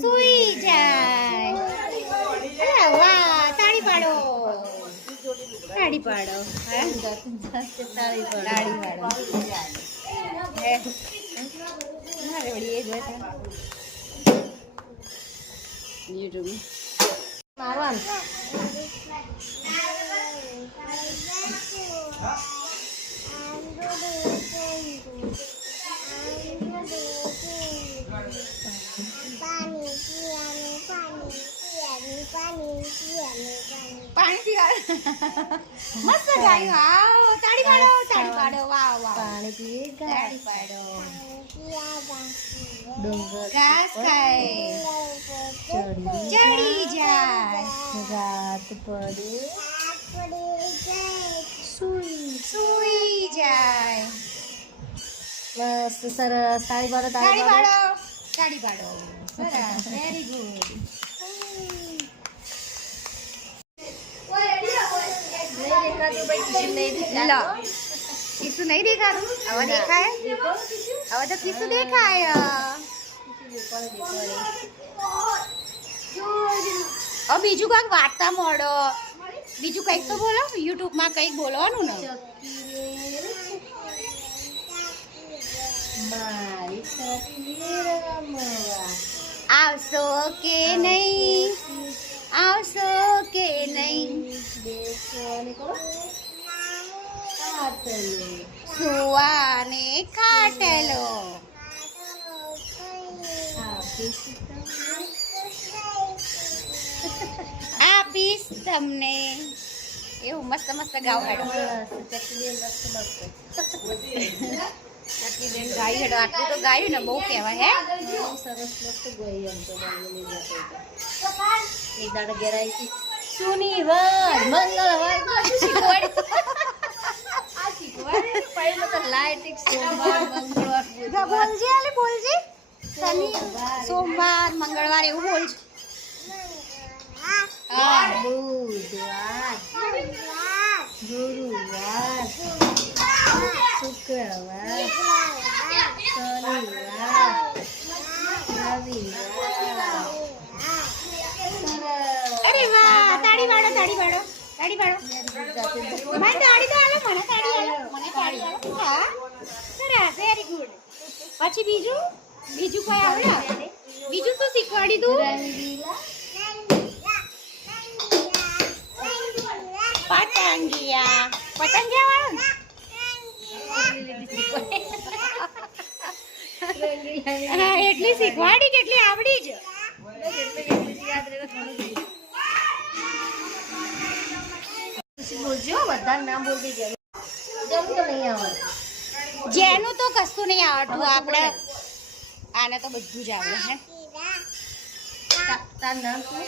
સુઈ જાય. વાહ, તાળી પાડો, તાળી પાડો, તાળી પાડો. YouTube મારવાનું. પાણી પીવા મસ્ત ગાયું. આવો, તાળી પાડો, તાળી પાડો. વાહ વાહ, પાણી પીએ, તાળી પાડો. ઘાસ ખાય, ચડી જાય, રાત પડે, સુઈ જાય. બસ સરસ. તાળી પાડો, તાળી પાડો, તાળી પાડો. સરસ, વેરી ગુડ. किसु नहीं देखा तू? आवा देखा है? आवा तो किसु देखा है? अब बीजू का वार्ता मोड़ो, बीजू कहीं तो बोलो, YouTube में कहीं बोलो ना. आवसो के नहीं, आवसो के नहीं. સુવાને ખાટલો આપીશ તમને. એવું મસ્ત મસ્ત ગાવ હેડો. ગાઈ હેડો. આટલું તો ગાયું ને બહુ કહેવાય. હે સરસ મસ્ત ગઈ. એમ તો એક દાડા ઘેરાઈ શનિવાર મંગળવાર સોમવાર મંગળવાર એવું બોલ. બુધવાર, ગુરુવાર, શુક્રવાર, શનિવાર, રવિવાર. અરે વાહ, તાળી પાડો, તાળી પાડો, તાળી પાડો. મને તાળી તો આલો, મને તાળી આલો, મને તાળી આલો. હા સરસ, વેરી ગુડ. પછી બીજું બીજું કઈ આવડે? બીજું શું શીખવાડી તું? પતંગિયા. પતંગિયા વાળો હા, એટલી શીખવાડી કે એટલી આવડી જ. બોલજો, બધા નામ બોલતી જેનું તો નહીં આવડતું. જેનું તો કશું નહીં આવડતું. આપણે આને તો બધું જ આવડે. હે તાર નામ શું?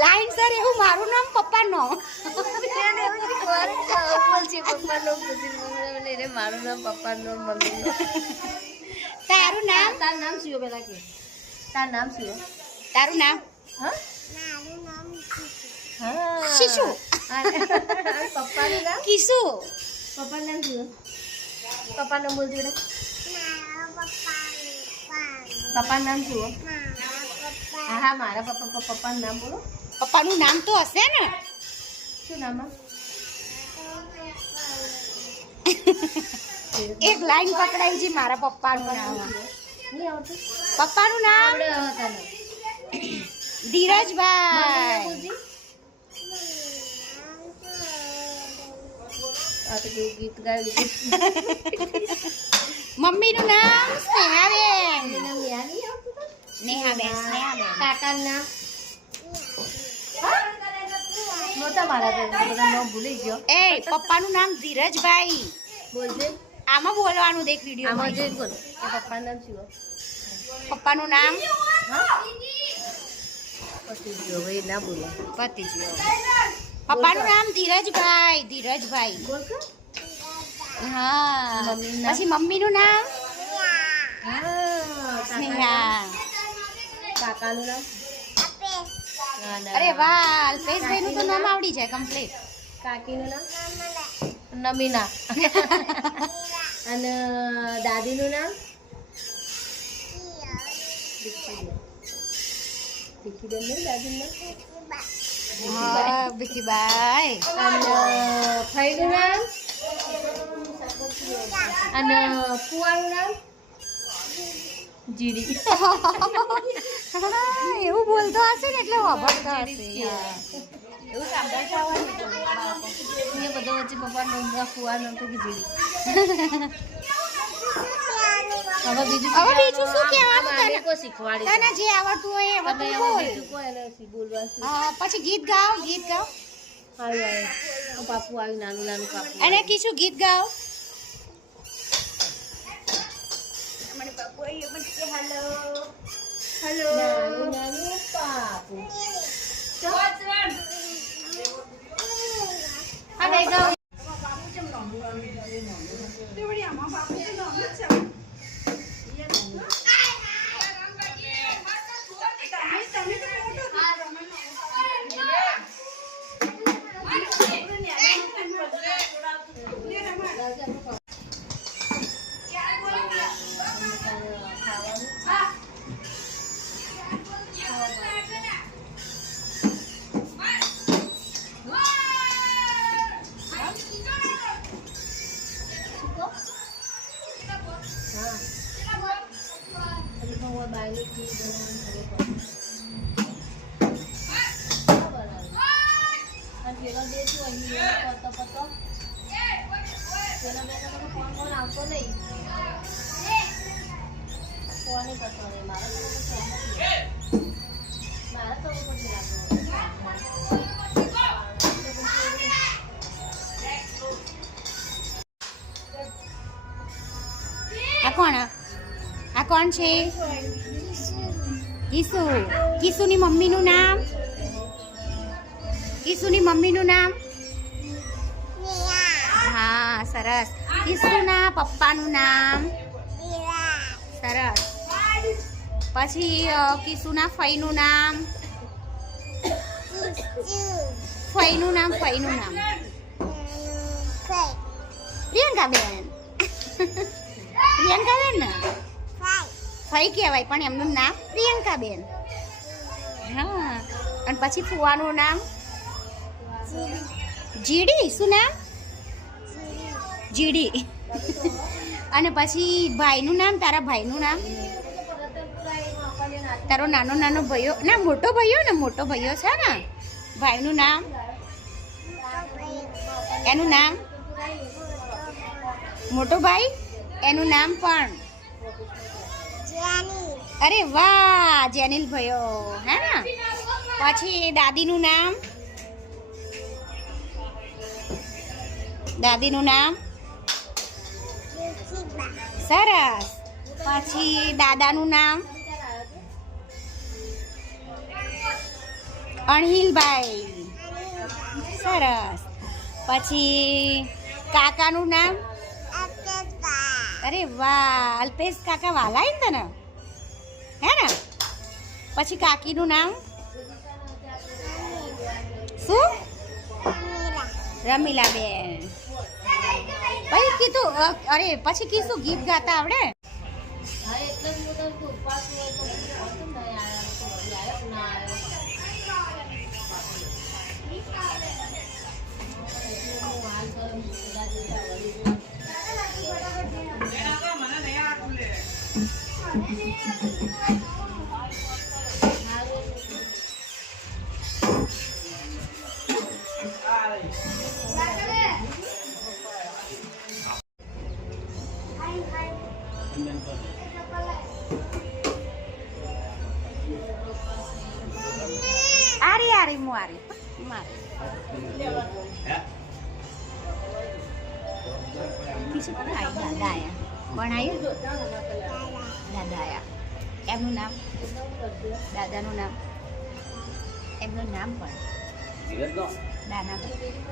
લાઈન સર એવું મારું નામ પપ્પા નો મારું નામ પપ્પા નો મમ્મી નો. તારું નામ? તારું નામ શું પેલા કે? તારું નામ શું? તારું નામ? હા, શિશુ. પપ્પાનું નામ કિશુ. પપ્પાનું નામ શું? પપ્પાનું નામ બોલજો ને. પપ્પાનું નામ શું? હા હા, મારા પપ્પાનું નામ બોલો. પપ્પાનું નામ તો હશે ને? શું નામ? એક લાઈન પકડાઈ છે. મારા પપ્પાનું નામ નહીં આવતું. પપ્પાનું નામ ધીરજભાઈ. ગીત ગાયું. મમ્મીનું નામ સ્નેહાબેન. નેહાબેન. કાકાનું નામ ભૂલી ગયો. એ પપ્પાનું નામ ધીરજભાઈ. બોલજે. આમાં બોલવાનું દેખ વિડીયો. આમાં જોઈ બોલ. પપ્પાનું નામ શું? પપ્પાનું નામ પતિજીઓ. ભાઈ ના બોલો. પતિજીઓ. પપ્પાનું નામ ધીરજભાઈ. ધીરજભાઈ. હા. પછી મમ્મીનું નામ કાકાનું નામ અરે વાહ, અલ્પેશભાઈ નું તો નામ આવડી જાય કમ્પ્લીટ. કાકીનું નામ નમીના અને દાદીનું નામ ભીખીબેન નહીં દાદીનું નામ હા ભીખીબાઈ. અને ફઈનું નામ અને ફુવાનું નામ જીડી. એવું બોલતો હશે ને એટલે વાપરતો હશે. એવું સાંભળતા હોય ને એ બધો વચ્ચે પપ્પાનું નામ ફુવાનું નામ તો કે જીડી. હવે બીજું શું કહેવાનું તને? કોઈ શીખવાડી તને જે આવડતું હોય એ તમે બધું બોલ. બીજું કોઈ એને બોલવાનું પછી ગીત ગાઓ, ગીત ગાઓ. આવ્યું પાપુ આવ્યું નાનું નાનું પાપુ અને કીશું ગીત ગાઓ. નાનું નાનું પાપુ હવે ગાઓ. આવતો નહીં કોને કરતો નહીં મારા તો આ કોણ? આ કોણ છે? કિસુ. કિસુની મમ્મીનું નામ? કિસુની મમ્મીનું નામ? હા સરસ. કિસુના પપ્પાનું નામ? સરસ. પછી કિસુના ફઈનું નામ? ફઈનું નામ? ફઈનું નામ પ્રિયંકાબેન. પ્રિયંકાબેન ને ફઈ કહેવાય પણ એમનું નામ પ્રિયંકાબેન. હા. અને પછી ફુવાનું નામ? જીડી. શું નામ? જીડી. અને પછી ભાઈનું નામ? તારા ભાઈનું નામ? તારો નાનો નાનો ભાઈઓ ના મોટો ભાઈઓ ને? મોટો ભાઈઓ છે ને? ભાઈનું નામ? એનું નામ? મોટો ભાઈ એનું નામ પણ? અરે વાહ, જેનિલ ભાઈઓ. હે ને? પછી દાદીનું નામ? દાદીનું નામ? સરસ. પછી દાદાનું નામ? અણહિલભાઈ. સરસ. પછી કાકાનું નામ? અરે વાહ, અલ્પેશ કાકા વાલાય ને તને? હે ને? પછી કાકીનું નામ? શું? રમીલાબેન. પછી કીધું અરે પછી કીધું ગીત ગાતા આવડે? હા એટલે જ હું તો ઉપવાસ હોય તો નહીં આવ્યો ના આરી આરી મુઆરી મારી કિસુ પણ આયા દાદા આયા એમનું નામ? દાદાનું નામ? એમનું નામ પણ દાનાભાઈ.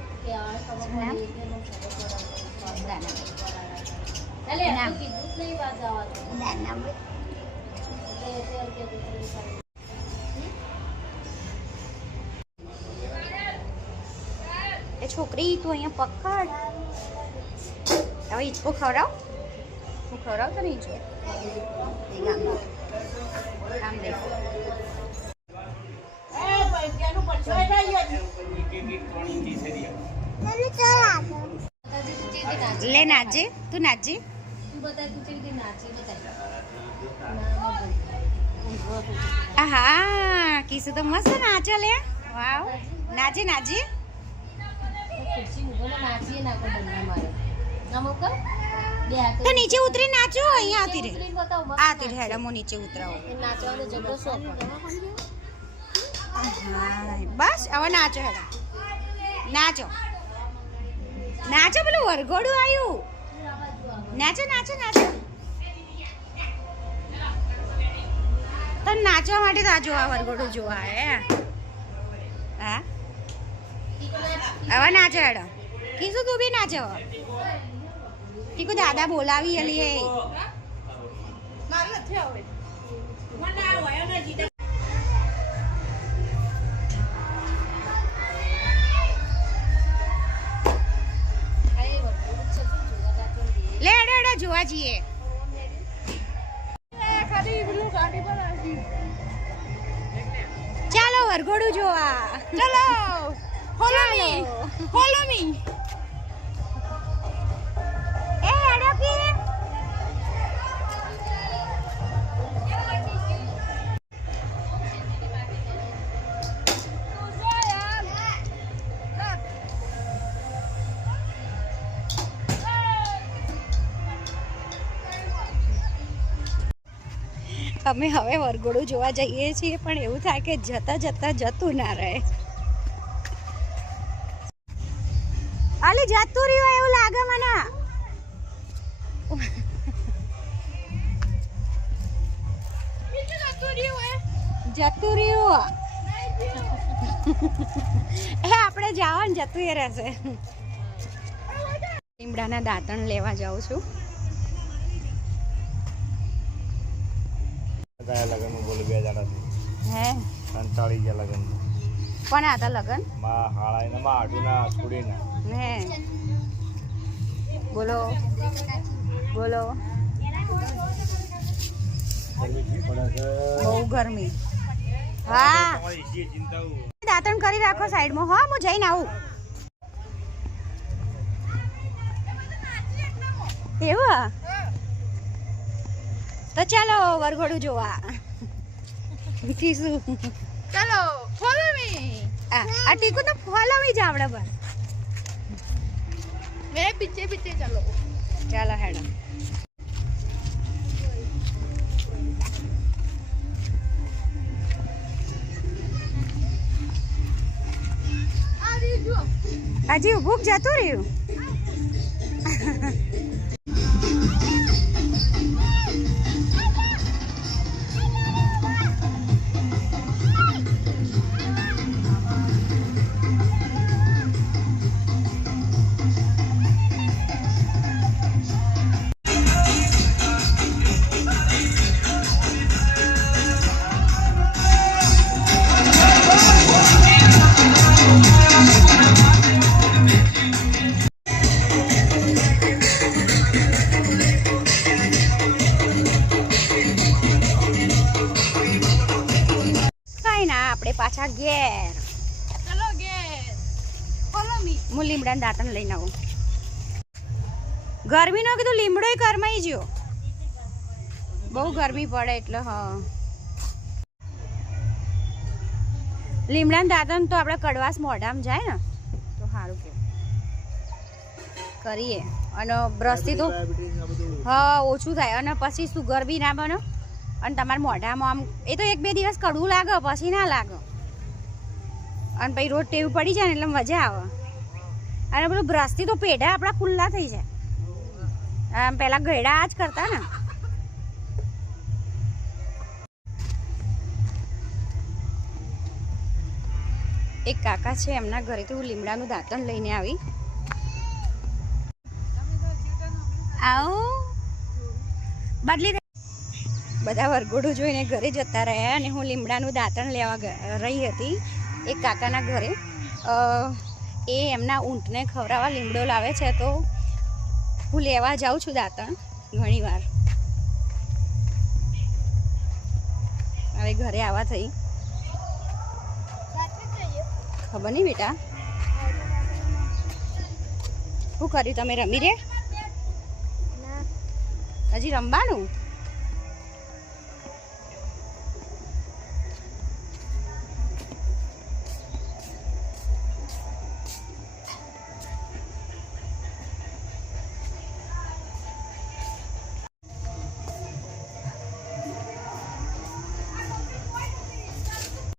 છોકરી તું અહીંયા પકડ. હવે હિંચકો ખવડાવ. હું ખવડાવ તો નહીં હિંચકો. એ ગામ દે. લે નાચજે તું નાચજે. તું બતાય તું કેવી રીતે નાચી બતાય. આહા કીસુ તો મસ્ત નાચે લે. વાવ નાચે નાચે. ખુરશી ઊભો નાચીએ ના કો બંને મારે અમુક બે હાથ તો નીચે ઉતરી નાચો. અહીંયા આવતી રે. ઉતરીને બતાવો મસ્ત આતી રે હેડો. હું નીચે ઉતરાવો. એ નાચવાનો જબરો શોખ હા બસ હવે નાચો હેડો. નાચો નાચો. પેલું વરઘોડું આવ્યું. નાચો નાચો નાચો. તો નાચવા માટે તો આ જોવા વરઘોડું જોવા હે. હા હવે નાચો હેડો. કીધું તું બી નાચો. ટીકુ દાદા બોલાવી અલી. લે હેડો હેડો જોવા જઈએ. ચાલો વરઘોડું જોવા. ચલો ફોલો મી. Follow me. એ હેડો કે અમે હવે વરઘોડું જોવા જઈએ છીએ પણ એવું થાય કે જતા જતા જતું ના રહે. આલી જતું રહ્યું એવું લાગે મને. જતું રહ્યું એ આપણે જવાનું જતું એ રહેશે. લીમડાના દાંતણ લેવા જાઉં છું. લગન બોલે 2 જણાથી હે 47 ગયા લગન પણ આ તો લગન માં હાળાઈ ને માં આડુના છોડીના હે. બોલો બોલો. બહુ ગરમી. હા દાંતણ કરી રાખો સાઈડમાં. હા હું જઈને આવું. એવું તો ચાલો વરઘોડું જોવા. ચલો ફોલો મી. આ ટીકુ તો ફોલો મી જ આવડે પર. મેરે પીછે પીછે ચલો. ચાલો હેડો. હજી ઊભું જતું રહ્યું. પાછા ઘેર. ચલો ઘેર. Follow me. હું લીમડાના દાંતણ લઈને આવું. ગરમીનો કીધું લીમડોય કરમાઈ ગયો. બહુ ગરમી પડે એટલે. હા લીમડાના દાંતણ તો આપણે કડવાશ મોઢામાં જાય ને તો સારું કે કરીએ. અને બ્રશથી તો હા ઓછું થાય. અને પછી સુગર બી ના બને. અને તમારા મોઢામાં આમ એ તો 1-2 દિવસ કડવું લાગે પછી ના લાગે. અને પછી રોજ ટેવ પડી જાય ને એટલે મજા આવે. અને પેલું બ્રશથી તો પેઢા આપણા ખુલ્લા થઈ જાય. આમ પહેલાં ગયડા જ કરતા ને. એક કાકા છે એમના ઘરેથી હું લીમડાનું દાંતણ લઈને આવી. આવો બદલી બધા વરઘોડું જોઈને ઘરે જતા રહ્યા અને હું લીમડાનું દાંતણ લેવા રહી હતી એક કાકાના ઘરે. એ એમના ઊંટને ખવડાવવા લીમડો લાવે છે, તો હું લેવા જાઉં છું દાંતણ ઘણીવાર. હવે ઘરે આવવા થઈ. ખબર નહીં બેટા, શું કર્યું તમે? રમી રે હજી રમવાનું?